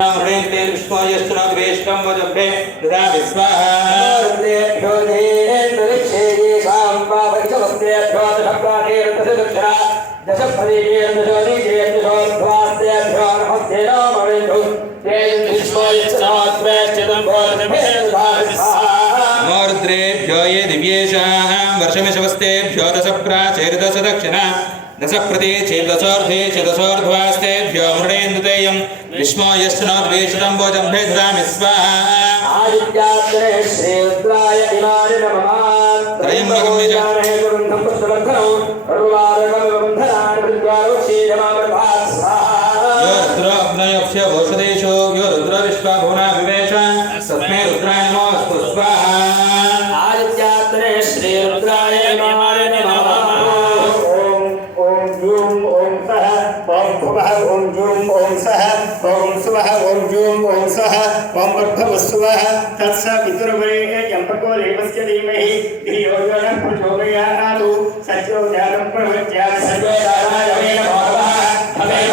ह्रीं विष्णुयश्चुनद्वेष्टं वजभ्रे ददामि स्वाहा नमोरुद्रेभ्यो ये दिव्येषां वर्षमिषवस्तेभ्यो दश प्राचेर्दश दक्षिणा दश प्रति चेदशोर्धे चेदशोर्ध्वास्तेभ्यो मृणेन्दुतेयं विष्णो यश्चुनोद्वेषितं भोजम्भे ददामि स्वाहा आदित्याग्रे श्रीरुद्राय इमानि नमः त्रयम्बकं निजानहेतुबन्धं पुष्पबन्धनं सर्वारकमबन्धनानि विद्वारोक्षीयमामृतात् स्वाहा यो रुद्रो अग्नयोक्ष्य भूषदेशो यो रुद्रो विश्वभुवना विवेश तस्मै रुद्राय नमोऽस्तु स्वाहा आदित्याग्रे श्रीरुद्राय इमानि नमः ओम जूम ओम सह ओम सुवह ओम जूम ओम सह ओम भवस्वः तत्सवितुर्वरेण्यं भर्गो देवस्य धीमहि धियो यो नः प्रचोदयात् सत्यो ज्ञानं प्रविद्यात् सर्वदानाय नमो नमः हवे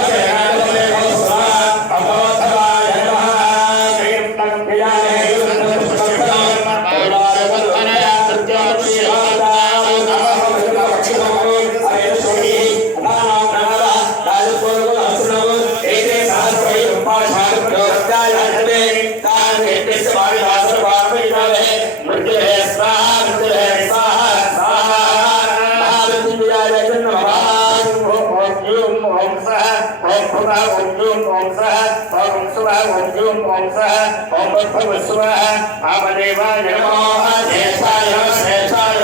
ओम भवस्वः आमदेवाय नमः देशाय श्रेष्ठाय